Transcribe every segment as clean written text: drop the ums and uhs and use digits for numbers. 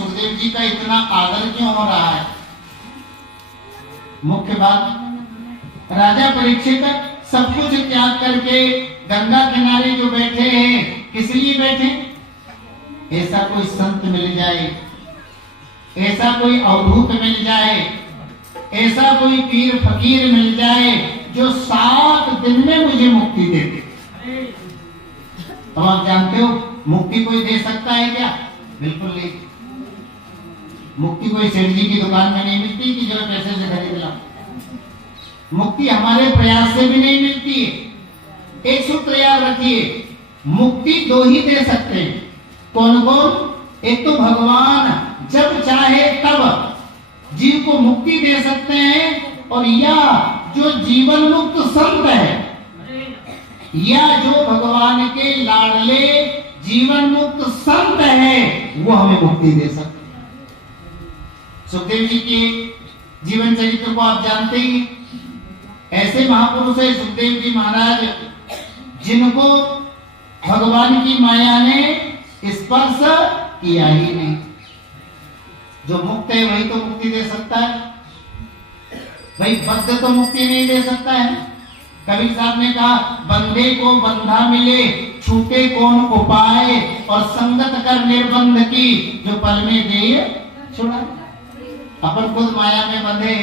सुखदेव जी का इतना आदर क्यों हो रहा है? मुख्य बात, राजा परीक्षित सब कुछ त्याग करके गंगा किनारे जो बैठे हैं, किस लिए बैठे? ऐसा कोई संत मिल जाए, ऐसा कोई अवधूत मिल जाए, ऐसा कोई पीर फकीर मिल जाए जो 7 दिन में मुझे मुक्ति दे दे। तो आप जानते हो मुक्ति कोई दे सकता है क्या? बिल्कुल नहीं। मुक्ति कोई सेठ जी की दुकान में नहीं मिलती कि जो पैसे से खरीद ला। मुक्ति हमारे प्रयास से भी नहीं मिलती है। एक सूत्र याद रखिए, मुक्ति 2 ही दे सकते हैं। कौन कौन? एक तो भगवान जब चाहे तब जीव को मुक्ति दे सकते हैं, और या जो जीवन मुक्त संत है, या जो भगवान के लाडले जीवन मुक्त संत है, वो हमें मुक्ति दे सकते हैं। सुखदेव जी के जीवन चरित्र को आप जानते ही। ऐसे महापुरुष है सुखदेव जी महाराज जिनको भगवान की माया ने स्पर्श किया ही नहीं। जो मुक्त है वही तो मुक्ति दे सकता है भाई, बद्ध तो मुक्ति नहीं दे सकता है। कबीर साहब ने कहा, बंदे को बंधा मिले छूटे कौन उपाय, और संगत कर निर्बंध की जो पल में दे छुड़ा। अपन खुद माया में बंधे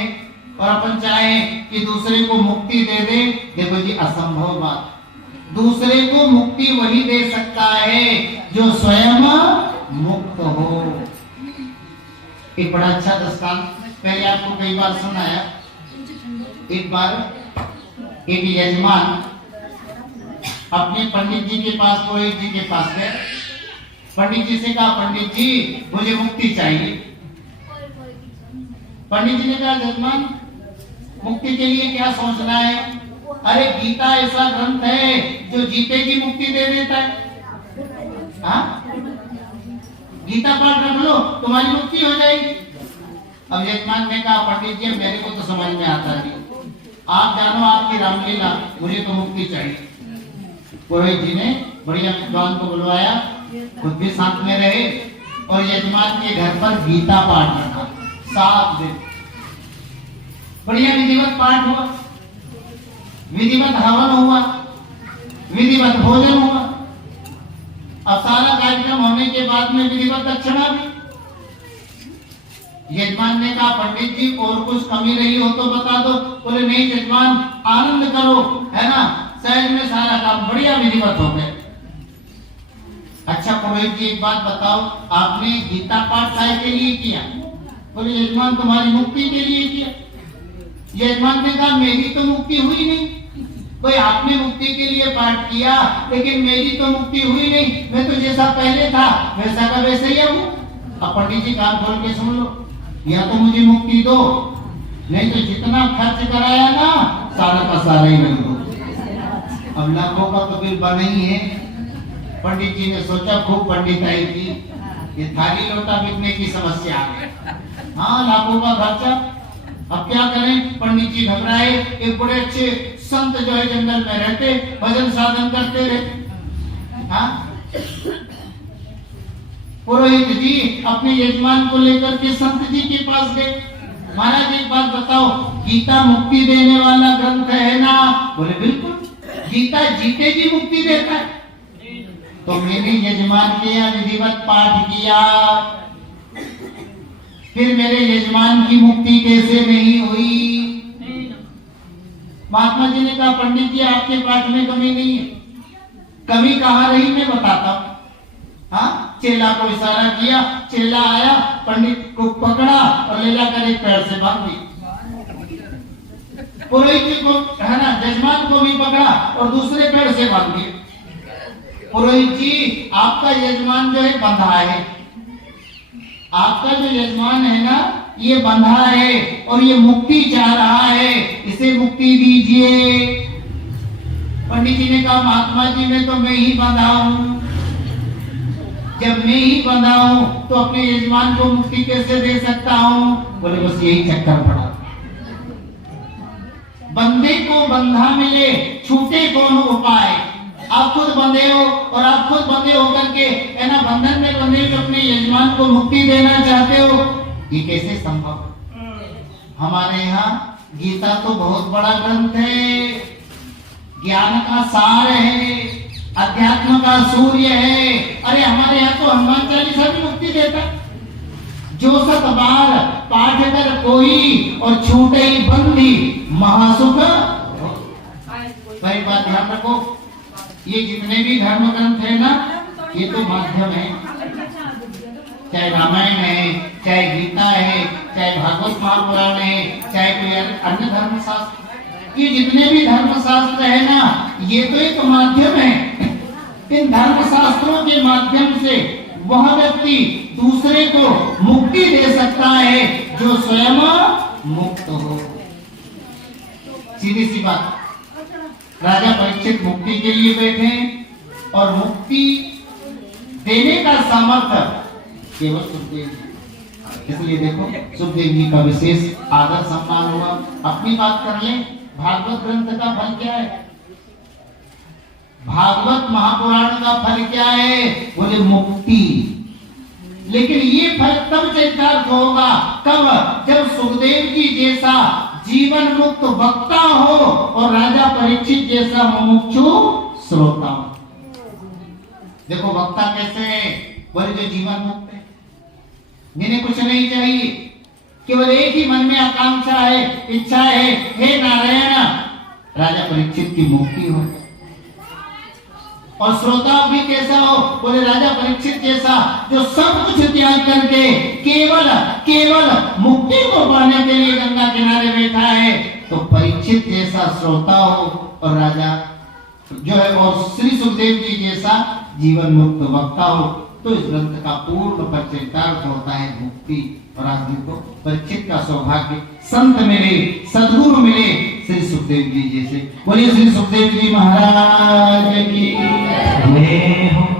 और अपन चाहे कि दूसरे को मुक्ति दे दे, देखो जी असंभव बात। दूसरे को मुक्ति वही दे सकता है जो स्वयं मुक्त हो। एक बड़ा अच्छा दृष्टांत पहले आपको कई बार सुनाया। एक बार एक यजमान अपने पंडित जी के पास, पुरोहित जी के पास गए। पंडित जी से कहा, पंडित जी मुझे मुक्ति चाहिए। पंडित जी ने कहा, यजमान मुक्ति के लिए क्या सोचना है? अरे गीता ऐसा ग्रंथ है जो जीते की मुक्ति दे देता है। हाँ, गीता पाठ रख लो तुम्हारी मुक्ति हो जाएगी। अब यजमान ने कहा, पंडित जी मेरे को तो समझ में आता नहीं, आप जानो आपकी रामलीला, मुझे तो मुक्ति चाहिए। पुरोहित जी ने बढ़िया विद्वान को बुलवाया, खुद भी साथ में रहे, और यजमान के घर पर गीता पाठ रखा 7 दिन। बढ़िया विधिवत पाठ हुआ, विधिवत हवन हुआ, विधिवत भोजन हुआ। अब सारा कार्यक्रम होने के बाद में विधिवत दक्षिणा भी। यजमान ने कहा, पंडित जी और कुछ कमी रही हो तो बता दो। बोले नहीं यजमान, आनंद करो, है ना, सहज में सारा काम बढ़िया विधिवत हो गया। अच्छा पुरोहित जी एक बात बताओ, आपने गीता पाठ काय के लिए किया? बोले यजमान तुम्हारी मुक्ति के लिए किया। यजमान ने कहा, मेरी तो मुक्ति हुई नहीं। कोई आपने मुक्ति के लिए पाठ किया, लेकिन मेरी तो मुक्ति हुई नहीं। मैं तो जैसा पहले था वैसा का वैसे ही हूँ। अब पंडित जी कान खोल के सुन लो, या तो मुझे मुक्ति दो, नहीं तो जितना खर्च कराया ना सारा का सारा ही नहीं दो। अब लाखों का तो बिल बना ही है। पंडित जी ने सोचा खूब पंडिताई की, ये थाली लोटा बिकने की समस्या आ गई। हाँ, लाखों का खर्चा, अब क्या करें? पंडित जी घबराए। एक बड़े अच्छे संत जो है जंगल में रहते, भजन साधन करते रहे। हाँ, पुरोहित जी अपने यजमान को लेकर के संत जी के पास गए। महाराज एक बात बताओ, गीता मुक्ति देने वाला ग्रंथ है ना? बोले बिल्कुल, गीता जीते जी मुक्ति देता है। तो मैंने यजमान के यहाँ विधिवत पाठ किया, फिर मेरे यजमान की मुक्ति कैसे नहीं हुई? महात्मा जी ने कहा, पंडित जी आपके पाठ में कमी नहीं है। कमी कहाँ रही मैं बताता हूँ। हाँ, चेला को इशारा किया, चेला आया, पंडित को पकड़ा और ले जाकर एक पैर से बांध दिया। पुरोहित जी को, है ना, यजमान को भी पकड़ा और दूसरे पैर से बांध दिया। पुरोहित जी आपका यजमान जो है बंधा है, आपका जो यजमान है ना ये बंधा है और ये मुक्ति चाह रहा है, इसे मुक्ति दीजिए। पंडित जी ने कहा, महात्मा जी में तो मैं ही बंधा हूं। जब मैं ही बंधा हूं तो अपने यजमान को मुक्ति कैसे दे सकता हूं? बोले बस यही चक्कर पड़ा। बंदे को बंधा मिले छूटे कौन उपाय, आप खुद बंधे हो और आप खुद बंधे होकर के है ना, बंधन में बंधे हुए अपने यजमान को मुक्ति देना चाहते हो, ये कैसे संभव? हमारे यहाँ गीता तो बहुत बड़ा ग्रंथ है, ज्ञान का सार है, अध्यात्म का सूर्य है। अरे हमारे यहाँ तो हनुमान चालीसा भी मुक्ति देता। जो 7 बार पाठ कर कोई और छूटे ही बंदी महासुख। भाई बात ध्यान रखो, ये जितने भी धर्म ग्रंथ है ना, ये तो माध्यम है। चाहे रामायण है, चाहे गीता है, चाहे भागवत महापुराण है, चाहे कोई अन्य धर्म शास्त्र, ये जितने भी धर्म शास्त्र है ना, ये तो एक माध्यम है। इन धर्म शास्त्रों के माध्यम से वह व्यक्ति दूसरे को मुक्ति दे सकता है जो स्वयं मुक्त हो। सीधी सी बात, राजा परीक्षित मुक्ति के लिए बैठे और मुक्ति देने का सामर्थ्य केवल सुखदेव जी। इसलिए देखो सुखदेव जी का विशेष आदर सम्मान हुआ। अपनी बात कर ले, भागवत ग्रंथ का फल क्या है? भागवत महापुराण का फल क्या है? बोले मुक्ति। लेकिन ये फल तब चरितार्थ होगा कब? जब सुखदेव जी जैसा जीवन मुक्त वक्ता हो और राजा परीक्षित जैसा मुमुक्षु श्रोता हो। देखो वक्ता कैसे है? बोले जो जीवन मुक्त है, जिन्हें कुछ नहीं चाहिए, केवल एक ही मन में आकांक्षा है, इच्छा है, हे नारायण राजा परीक्षित की मुक्ति हो। और श्रोता भी कैसा हो? बोले राजा परीक्षित जैसा जो सब कुछ त्याग करके केवल मुक्ति को पाने के लिए गंगा किनारे बैठा है। तो परीक्षित जैसा श्रोता हो और राजा जो है और श्री सुखदेव जी जैसा जीवन मुक्त वक्ता हो, तो इस ग्रंथ का पूर्ण परिचयार्थ होता है मुक्ति। और आदमी को परीक्षित का सौभाग्य संत मिले, सद्गुरु मिले श्री सुखदेव जी जैसे। बोलिए श्री सुखदेव जी महाराज की जय हो।